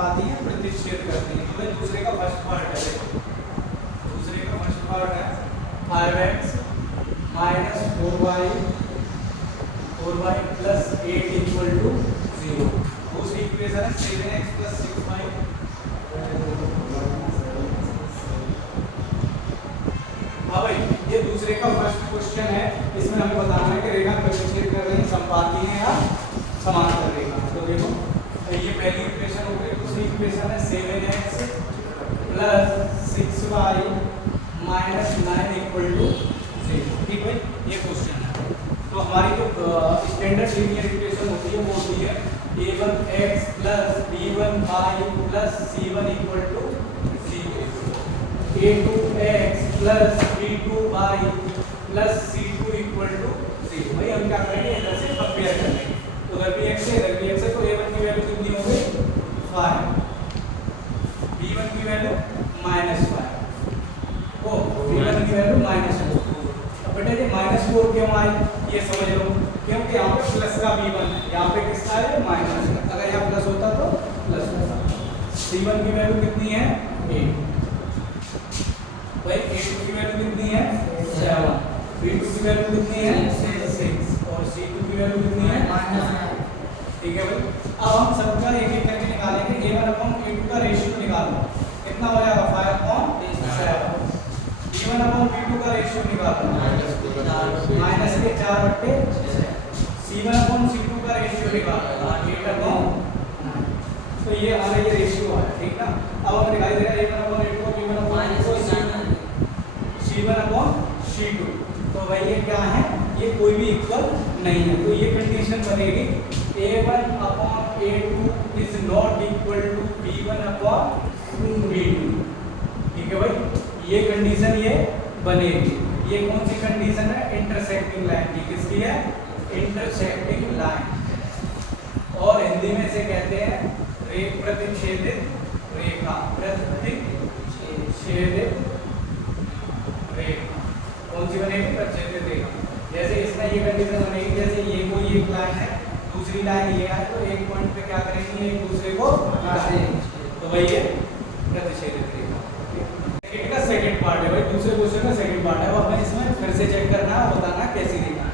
संपाती हैं, प्रतिच्छेद करती हैं। तो दूसरे का फर्स्ट पार्ट है, दूसरे का फर्स्ट पार्ट है 5x minus 4y plus 8 equal to 0। दूसरी इक्वेशन है 7x प्लस 6y। हाँ भाई, ये दूसरे का फर्स्ट क्वेश्चन है, इसमें हमें बताना है कि रेखा प्रतिच्छेद कर रही है, संपाती है या समांतर रेखा। तो देखो ये पहली इक्वेशन हो गई। दूसरी इक्वेशन है 7x plus 6y minus 9 equal to 0। ठीक है, ये क्वेश्चन है। तो हमारी जो स्टैंडर्ड लीनियर इक्वेशन होती है वो होती है a1x plus b1y plus c1 equal to 0, a2x plus b2y plus c2 equal to 0। भाई हम क्या करेंगे, इधर से कंपेयर करेंगे, उधर भी x है इधर भी x है। तो a1 की वैल्यू कितनी हो गई 5, b1 की वैल्यू -5, ओ b1 की वैल्यू -4। अब बेटा ये -4 क्यों आई ये समझ लो, क्योंकि यहाँ पे प्लस का b1 है, यहाँ पे किसका है माइनस का। अगर यहाँ प्लस होता तो प्लस होता। c1 की वैल्यू कितनी है 8, भाई a2 की वैल्यू कितनी है 7, b2 की वैल्यू कितनी है 6 और c2 की वैल्यू कितनी है -9। ठीक है भाई, अब हम सबका एक एक करके निकालेंगे। a1/a2 का रेशियो निकालो, कितना हो जाएगा 5/7। b1/b2 का रेशियो निकालो -4/6। c1/c2 का रेशियो निकालो 8/9। तो ये हमारा ये रेशियो है, ठीक ना। अब हमें दिखाई दे रहा है a1/a2 b1/b2 c1/c2। तो भाई ये क्या है, ये कोई भी इक्वल नहीं है। तो ये कंडीशन बनेगी a1/a2 is not equal to b1/b2। ठीक है भाई, ये कंडीशन ये बनेगी। ये कौन सी कंडीशन है, इंटरसेक्टिंग लाइन की। किसकी है, इंटरसेक्टिंग लाइन। और हिंदी में से कहते हैं प्रतिच्छेदित रेखा, प्रतिच्छेदित रेखा। कौन सी बनेगी, प्रतिच्छेदित रेखा। जैसे इसमें ये कंडीशन बनेगी, जैसे ये कोई एक लाइन है, दूसरी लाइन ये है, तो एक पॉइंट पे क्या करेंगे, एक दूसरे को काटेंगे। तो भाई ये प्रतिच्छेदित रेखा। का सेकंड पार्ट है भाई, दूसरे क्वेश्चन का सेकंड पार्ट है। अब हमें इसमें फिर से चेक करना है, बताना कैसी रेखा है।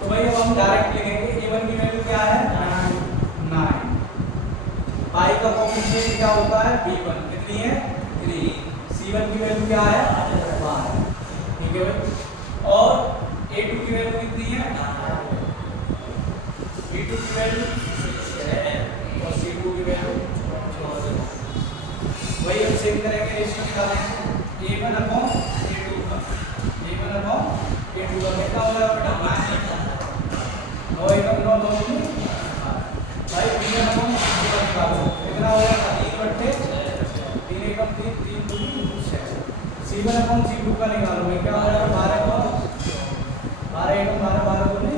तो भाई अब हम डायरेक्ट लिखेंगे a1 की वैल्यू क्या है 9, पाई का कोएफिशिएंट क्या होता है b1 कितनी है 3, c1 की वैल्यू क्या है 5। ठीक है भाई, और a2 की वैल्यू कितनी है, b2 की वैल्यू 6 और c2 की वैल्यू 4। वही हम सेम करेंगे, रेशियो निकालेंगे a1/a2 का, a1/a2 का कितना हो जाएगा बेटा 9 एकम 9 2 भाई b1/b2 का निकालो, कितना हो जाएगा 3/3 एकम 3 3 2 6। c1/c2 का निकालो भाई, क्या हो जाएगा 12 एकम 12 2।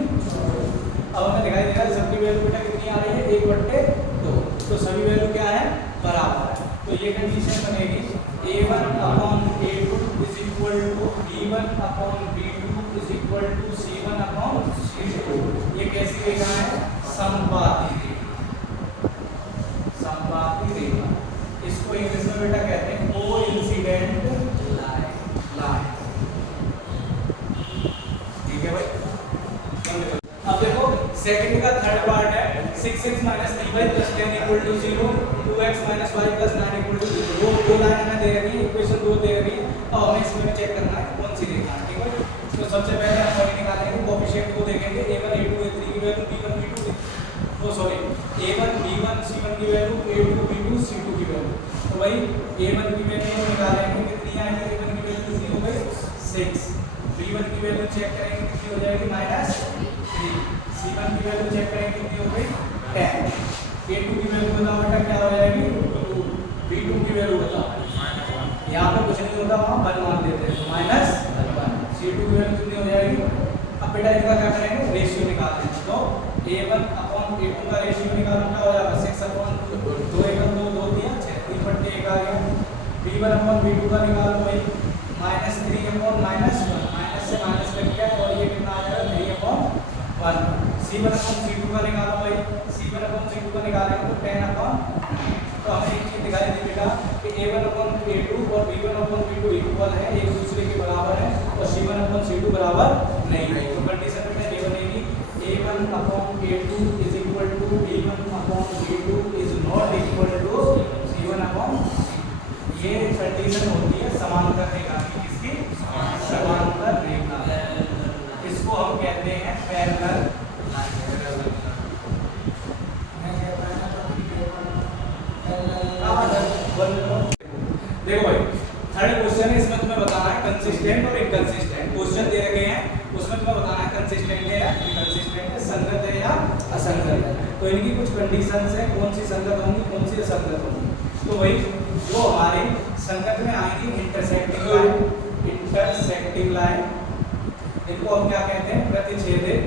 अब हमें दिखाई दे रहा है सबकी वैल्यू बेटा कितनी आ रही है 1/2, तो सभी वैल्यू क्या है बराबर है। तो ये कंडीशन बनेगी a1/a2 is equal to b1/b2 is equal to c1/c2। ये कैसी रेखा है, समपाती रेखा, समपाती रेखा। इसको इंग्लिश में बेटा कहते हैं कोइंसिडेंट लाइन। ठीक है भाई, अब देखो सेकंड का थर्ड पार्ट है 6x - 3y + 10 = 0, 2x - y + 9 = 0। दो लाइन हमें दे रही है, इक्वेशन दो दे रही है, और हमें इसमें चेक करना है कौन सी रेखा है। ठीक है, तो सबसे पहले हम वही निकालेंगे, कोएफिशिएंट को देखेंगे a1 a2 a3 की value b1 b2 a1 b1 c1 की वैल्यू a2 b2 c2 की वैल्यू। तो भाई a1 की वैल्यू निकालेंगे, कितनी आएगी, a1 की वैल्यू कितनी हो गई 6, b1 की वैल्यू चेक करेंगे कितनी हो जाएगी -3, c1 की वैल्यू चेक करेंगे कितनी हो गई 10, a2 की वैल्यू बताओ बेटा क्या हो जाएगी 2, b2 की वैल्यू बताओ, यहाँ पे कुछ नहीं होता वहाँ 1 मान देते हैं, -1, c2 की वैल्यू कितनी हो जाएगी। अब बेटा इनका क्या करेंगे, रेशियो निकालते हैं। तो a1/a2 का रेशियो निकालो, क्या हो जाएगा 6/2, 2 एकम 2 2 दिया 6, 3/1 आ गया। b1/b2 का निकालो भाई -3/-1, माइनस से माइनस कट गया, और ये कितना आ जाएगा 3/1। c1/c2 का निकालो भाई, c1/c2 का निकालेंगे तो 10/9 तो हमें एक चीज दिखाई दी बेटा कि a1/a2 और b1/b2 इक्वल है, एक दूसरे के बराबर है, और c1/c2 बराबर नहीं है। तो कंडीशन में ये बनेगी a1/a2 is equal to b1/b2 is not equal to c1/c। ये कंडीशन होती है समांतर रेखा की। किसकी? समांतर रेखा। इसको हम कहते हैं पैरेलल। देखो भाई, थर्ड क्वेश्चन है, इसमें तुम्हें बताना है कंसिस्टेंट और इनकंसिस्टेंट। क्वेश्चन दे रखे हैं, उसमें तुम्हें बताना है कंसिस्टेंट है या इनकंसिस्टेंट है, संगत है या असंगत है। तो इनकी कुछ कंडीशंस है, कौन सी संगत होंगी, कौन सी असंगत होंगी। तो भाई जो हमारी संगत में आएगी इंटरसेक्टिंग लाइन, इनको हम क्या कहते हैं? प्रतिच्छेदित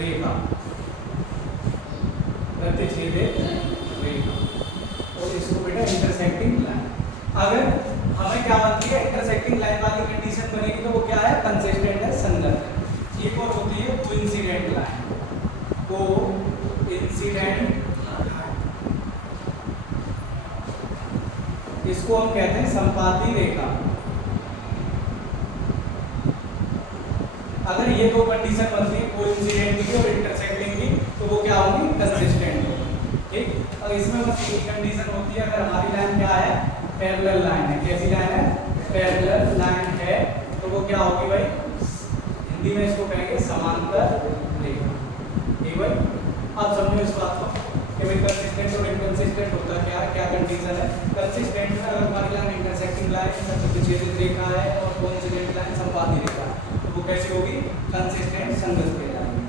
रेखा। प्रतिच्छेदित रेखा, और इसको बेटा इंटरसेक्टिंग लाइन। अगर हमें क्या बनती है? इंटरसेक्टिंग लाइन वाली कंडीशन बनेगी तो वो क्या है? कंसिस्टेंट है, संगत है। एक और होती है कोइंसिडेंट लाइन। कोइंसिडेंट, इसको हम कहते हैं संपाती रेखा। अगर ये दो कंडीशन बनती है कोइंसिडेंट की और इंटरसेक्टिंग की, तो वो क्या होगी? कंसिस्टेंट होगी। ठीक। और इसमें बस एक कंडीशन होती है, अगर हमारी लाइन क्या है? पैरेलल लाइन है। कैसी लाइन है? पैरेलल लाइन है, तो वो क्या होगी भाई? हिंदी में इसको कहेंगे समांतर रेखा। ठीक भाई, अब समझो इस बात को कि भाई कंसिस्टेंट और इनकंसिस्टेंट होता क्या है, क्या कंडीशन है। कंसिस्टेंट में अगर हमारी लाइन इंटरसेक्टिंग लाइन प्रतिच्छेदित रेखा है और कोइंसिडेंट लाइन संपाती रेखा है, तो वो कैसी होगी? कंसिस्टेंट, संगत कहलाएगी।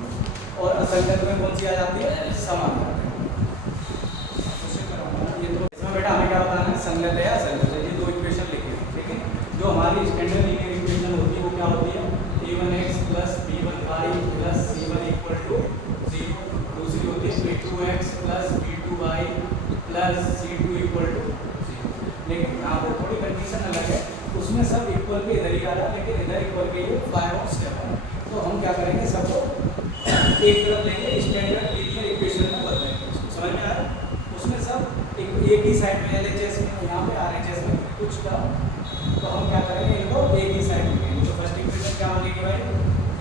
और असंगत में कौन सी आ जाती है? समांतर। इसमें बेटा हमें क्या बताना है? संगत है या असंगत है। ये दो इक्वेशन लिखे, ठीक है। जो हमारी स्टैंडर्ड लीनियर इक्वेशन होती है वो क्या होती है? a1x + b1y + c1 = 0। दूसरी होती है b2x + b2y + c2 = 0। लेकिन यहाँ पर थोड़ी कंडीशन अलग है, उसमें सब इक्वल के इधर ही आ रहा है, लेकिन इधर इक्वल के लिए 5 और 7। तो हम क्या करेंगे? सबको एक तरफ लेंगे, स्टैंडर्ड लीनियर इक्वेशन में बदलेंगे। समझ में आ रहा है? उसमें सब एक ही साइड में LHS में, यहाँ पे RHS में कुछ का, तो हम क्या करेंगे? इनको एक ही साइड में लेंगे। तो फर्स्ट इक्वेशन क्या बनेगी भाई?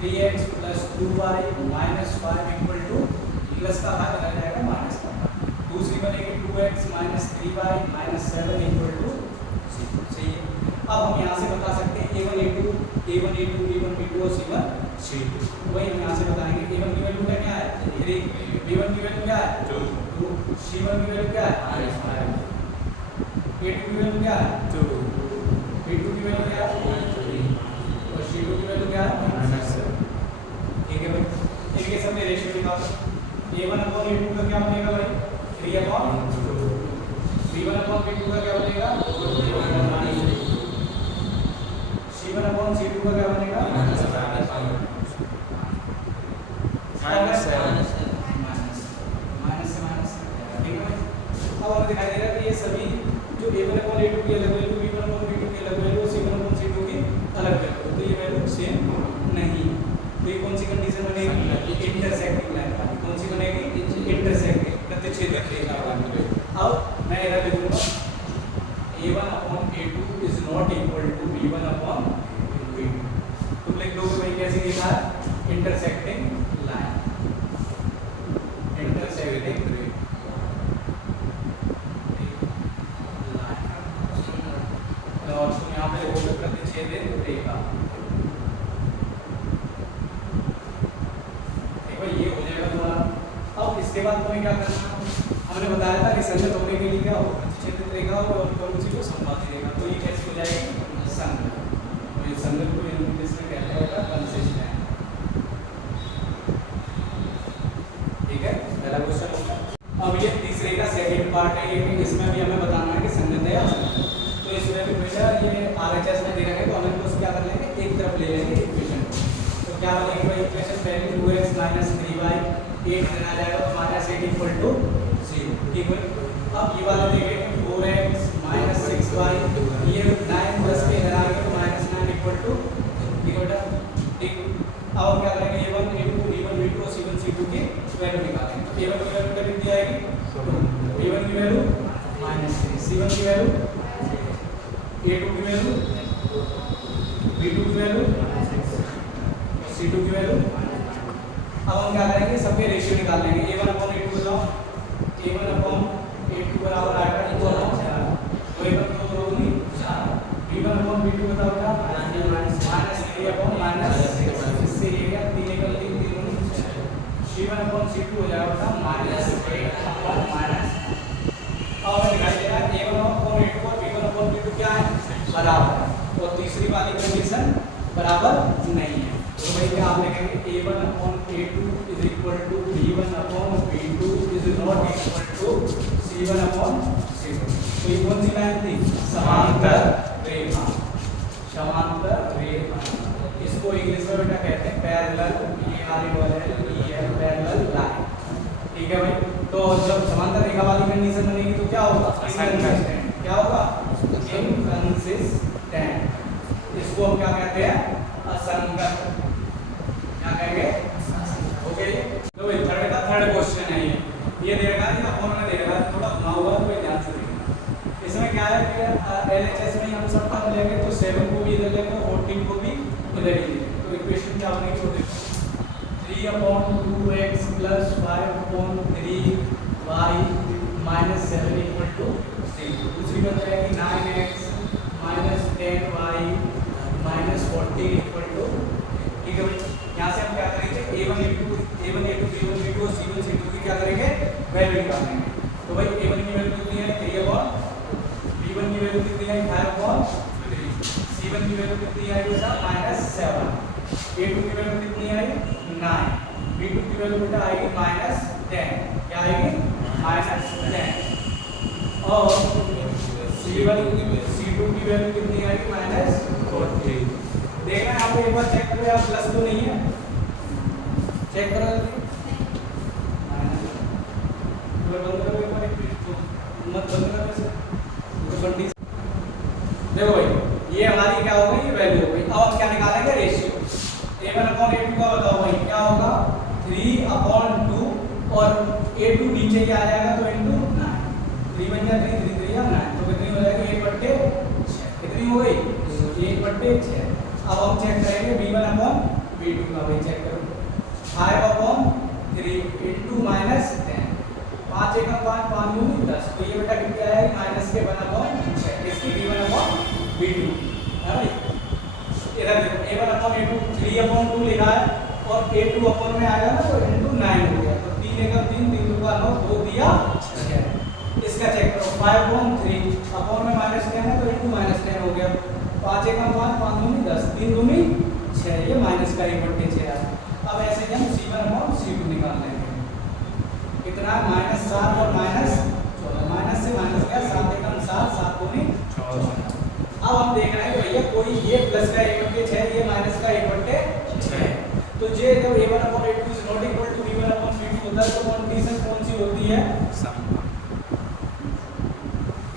3x + 2y - 5 = प्लस का भाग बन जाएगा माइनस का। दूसरी बनेगी 2x - 3y - 7 = 0। सही है। अब हम यहाँ से बता सकते हैं a1 a2 b1 b2 और c1 c2। वही हम यहाँ से बताएंगे। a1 की वैल्यू क्या है? 3, b1 की वैल्यू क्या है? 2, c1 की वैल्यू क्या है? 5, a2 की वैल्यू क्या है? 2, b2 की वैल्यू क्या है? 3, और c2 की वैल्यू क्या है? -7। ठीक है भाई, इनके सब में रेशियो निकालो। a1/a2 का क्या बनेगा भाई? 3/2। b1/b2 का क्या बनेगा? 2/3। c1/c2 का क्या बनेगा? अब हमें दिखाई दे रहा है कि ये सभी जो a1/a2 की अलग वैल्यू, b1/b2 की अलग वैल्यू, c1/c2 की अलग वैल्यू, तो ये वैल्यू सेम नहीं। तो ये कौन सी कंडीशन बनेगी? इंटरसेक्टिंग लाइन वाली। कौन सी बनेगी? इंटरसेक्टिंग, प्रतिच्छेदित रेखा वाली। अब मैं इधर लिखूंगा a1/a2 is not equal to b1/b2। तुम लिख दोगे भाई कैसी रेखा है? Intersecting line, intersecting line. और तुम यहाँ पे लिखोगे प्रतिच्छेदित रेखा। ठीक है, ये हो जाएगा तुम्हारा। अब इसके बाद तुम्हें क्या करना है? हमने बताया था कि संगत होने के लिए क्या हो? प्रतिच्छेदित रेखा और कौन सी को? संपाती रेखा। तो ये कैसी हो जाएगी? संगत। तो ये संगत को इंग्लिश में कहते हैं कंसिस्टेंट। ठीक है, पहला क्वेश्चन हो गया। अब ये तीसरे का सेकंड पार्ट है, ये इसमें भी हमें बताना है कि संगत है या असंगत। तो इसमें भी बेटा ये RHS में दे रखे, तो हम इनको क्या कर लेंगे? एक तरफ ले लेंगे इक्वेशन। तो क्या बनेगी भाई इक्वेशन? पहली 2x - 3y 8 देना जाएगा, तो -8 = 0। ठीक है। अब ये वाला देखेंगे 4x - 6y, ये 9 प्लस के इधर आएंगे तो -9 = ठीक। अब हम क्या करेंगे? a1 a2 b1 b2 और c1 c2 की वैल्यू निकालेंगे। तो a1 की वैल्यू कितनी आएगी? a1 की वैल्यू -3। C1 की वैल्यू, A2 की वैल्यू, B2 की वैल्यू, C2 की वैल्यू। अब हम क्या करेंगे, सबके रेशियो निकाल लेंगे। A1/A2 बताओ। A1/A2 बराबर आएगा इक्वल टू 2 1 2 2 4। B1/B2 बताओ क्या, -3/-, इससे ये क्या 3 1 3 3 C1/C2 हो जाएगा बेटा -8/-। अब हमें दिखाई दे रहा है A1/A2 और B1/B2 क्या है, बराबर है, और तीसरी वाली कंडीशन बराबर नहीं है। तो भाई क्या आप लिखेंगे, A1/A2 is equal to B1/B2 is not equal to C1/C2। तो ये कौन सी लाइन थी, समांतर रेखा। समांतर रेखा, इसको इंग्लिश में बेटा कहते हैं पैरेलल, पैरेलल लाइन। ठीक है भाई। तो जब समांतर रेखा वाली कंडीशन बनेगी तो क्या होगा, क्या होगा, इनकंसिस्टेंट। इसको हम क्या कहते हैं, असंगत। क्या कहेंगे, ओके। तो भाई थर्ड क्वेश्चन है ये देगा नहीं, अपन ने देगा थोड़ा घुमा हुआ, तो ध्यान से देखना। इसमें क्या है कि LHS में हम सब टर्म लेंगे, तो 7 को भी इधर लेंगे, 14 को भी इधर ही लेंगे। तो इक्वेशन क्या बनेगी, वो देखो 3/2x + 5/3y - 7 = 0। दूसरी बात है कि 9x - 10y - 14 = 0। ठीक है भाई। यहाँ से हम क्या करेंगे, A1 A2 B1 B2 और C1 C2 की क्या करेंगे, वैल्यू निकालेंगे। तो भाई A1 की वैल्यू कितनी है, 3/, B1 की वैल्यू कितनी है, 5/3, C1 की वैल्यू कितनी है बेटा, -7, A2 की वैल्यू कितनी है, 9, B2 की वैल्यू बेटा आएगी -10। क्या आएगी, -10। और C2 की वैल्यू कितनी आएगी, -14। देखना यहाँ पे एक बार चेक करो, आप प्लस तो नहीं है, चेक करो जल्दी। देखो भाई, ये हमारी क्या हो गई, ये वैल्यू हो गई। अब हम क्या निकालेंगे, रेशियो। A1/A2 का बताओ भाई, क्या होगा, 3/2, और A2 नीचे क्या आ जाएगा, तो into 9, 3 बन जाए 3 3 3 या 9, तो कितनी हो जाएगी, 1/6। कितनी हो गई, 1/6। अब हम चेक करेंगे B1/B2 का, भाई चेक करो, 5/3 into -10, 5 1 5 5 2 10। तो ये बेटा कितना आएगा, -1/6, इसकी B1/B2 है भाई। इधर देखो A1/A2 3/2 लिखा है, और A2 में आएगा ना, तो into 9 हो गया, तो 3 1 3 3 2 का 9, 2 दिया 6। इसका चेक करो, 5/3 अपॉन में -10 है, तो into -10 हो गया, 5 1 5 5 2 10, 3 2 6, ये माइनस का 1/6 है। अब ऐसे ही हम C1/C2 निकाल लेंगे। कितना, -7 और -14, माइनस से माइनस गया, 7 एकम 7, 7 दूनी 14। अब हम देख रहे हैं कि भैया कोई ये प्लस का 1/6, ये माइनस का 1/6। तो ये जब A1/A2 is not equal to B1/B2 होता है, तो कंडीशन कौन सी होती है,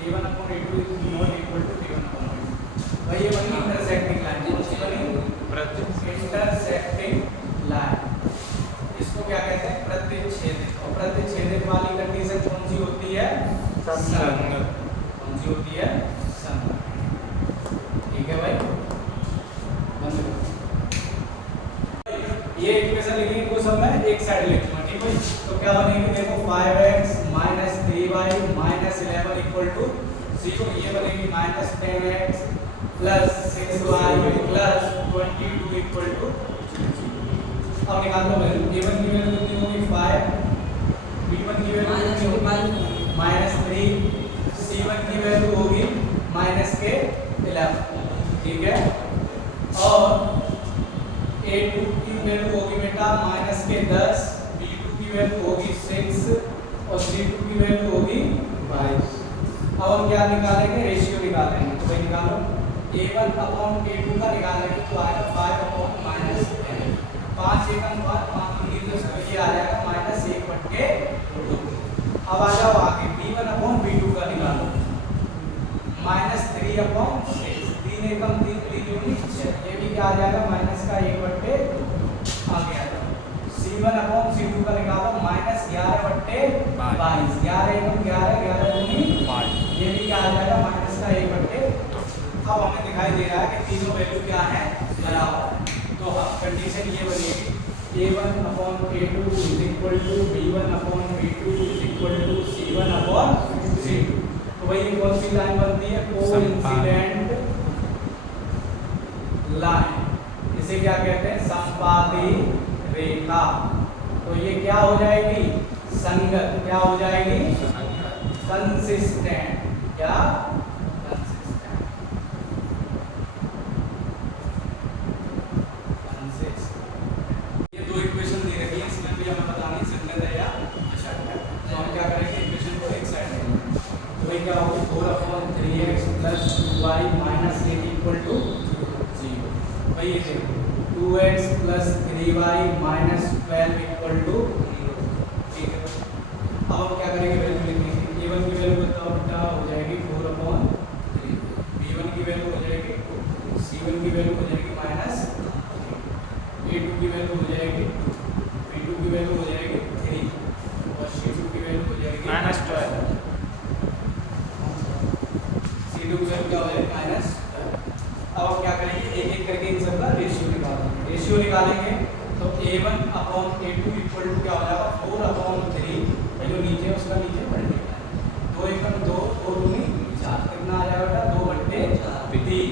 A1/A2 is not equal to B1/B2। भाई ये बनी इंटरसेक्टिंग लाइन, कौन सी बनी, इंटरसेक्टिंग लाइन। इसको क्या कहते हैं, प्रतिच्छेदित। और प्रतिच्छेदित वाली कंडीशन कौन सी होती है, संगत। कौन सी होती है, संगत। ठीक है भाई, ये इक्वेशन लिखेंगे कुछ सब मैं एक साइड लिखूंगा। ठीक भाई, तो क्या बनेगी, देखो 5x - 3y - 11 इक्वल टू 0। ये बनेगी -10x + 6y + 22 इक्वल टू। अब निकाल दो वैल्यू। A1 की वैल्यू कितनी होगी, 5, B1 की वैल्यू कितनी होगी, -3, C1 की वैल्यू होगी -11। ठीक है, और A2 की वैल्यू होगी बेटा -10, B2 की वैल्यू होगी 6, और C2 की वैल्यू होगी 22। अब हम क्या निकालेंगे, रेशियो निकालेंगे। तो भाई निकालो, A1/A2 का निकालेंगे तो आएगा 5/-10, 5 1 5 5 2 10, तो ये आ जाएगा -1/2। अब आ जाओ आगे, B1/B2 का निकालो, -3/6, 3 1 3 3 2 6, ये भी क्या आ जाएगा, माइनस का 1/2 आ गया। C1/C2 का निकालो, -11/22, 11 1 11 11 2 22। अब हमें दिखाई दे रहा है कि तीनों वैल्यू क्या है, बराबर है। तो अब कंडीशन ये बनेगी a1/a2 is equal to b1/b2 is equal to c1/c2। तो भाई ये कौन सी लाइन बनती है, कोइंसिडेंट लाइन। इसे क्या कहते हैं, संपाती रेखा। तो ये क्या हो जाएगी, संगत। क्या हो जाएगी, कंसिस्टेंट। क्या, ये दो इक्वेशन दे रखी है, इसमें भी हमें बताना है संगत है या अशक्त है। तो हम क्या करेंगे, इक्वेशन को एक साइड लेंगे। तो भाई क्या होगा, 4/3x + 2y - 8 = 0। भाई ये देखो 2x + 3y - 12 = 0। ठीक है, अब हम क्या करेंगे, वैल्यू लिखेंगे। a1 की वैल्यू बताओ बेटा, हो जाएगी 4/3, b1 की वैल्यू हो जाएगी 2, c1 की वैल्यू हो जाएगी -, a2 की वैल्यू हो जाएगी 2, b2 की वैल्यू हो जाएगी 3 और c2 की वैल्यू हो जाएगी -12। c2 की वैल्यू क्या हो जाएगी -12। अब हम क्या करेंगे, एक एक करके इन सब का रेशियो निकालेंगे। रेशियो निकालेंगे तो a1/a2 = क्या हो जाएगा, 4/3। जो नीचे है उसका नीचे मल्टीप्लाई, 2 × 2 2 दूनी 4, कितना आ जाएगा बेटा, 2/3।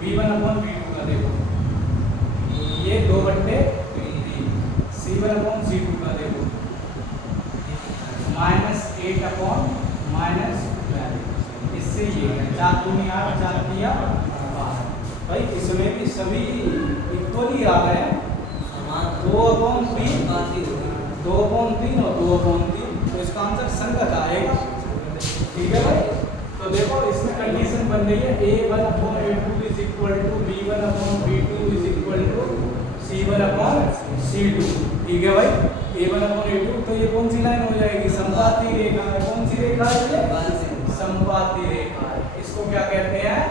b1/b2 का देखो, ये 2/3, c1/c2 का देखो -8/-12। इससे ये 4 दूनी 8, 4 तिया 12। भाई इसमें भी सभी इक्वली आ गए, 2/3, 2/3 और 2/3, तो इसका आंसर संगत आएगा। ठीक है भाई, तो देखो इसमें कंडीशन बन रही है a1/a2 is equal to b1/b2 is equal to c1/c2। ठीक है भाई, a1/a2, तो ये कौन सी लाइन हो जाएगी, संपाती रेखा है। कौन सी रेखा है ये, संपाती रेखा है। इसको क्या कहते हैं,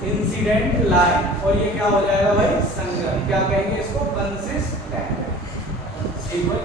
कोइंसिडेंट लाइन। और ये क्या हो जाएगा भाई, संगत। क्या कहेंगे इसको, कंसिस्टेंट। ठीक है।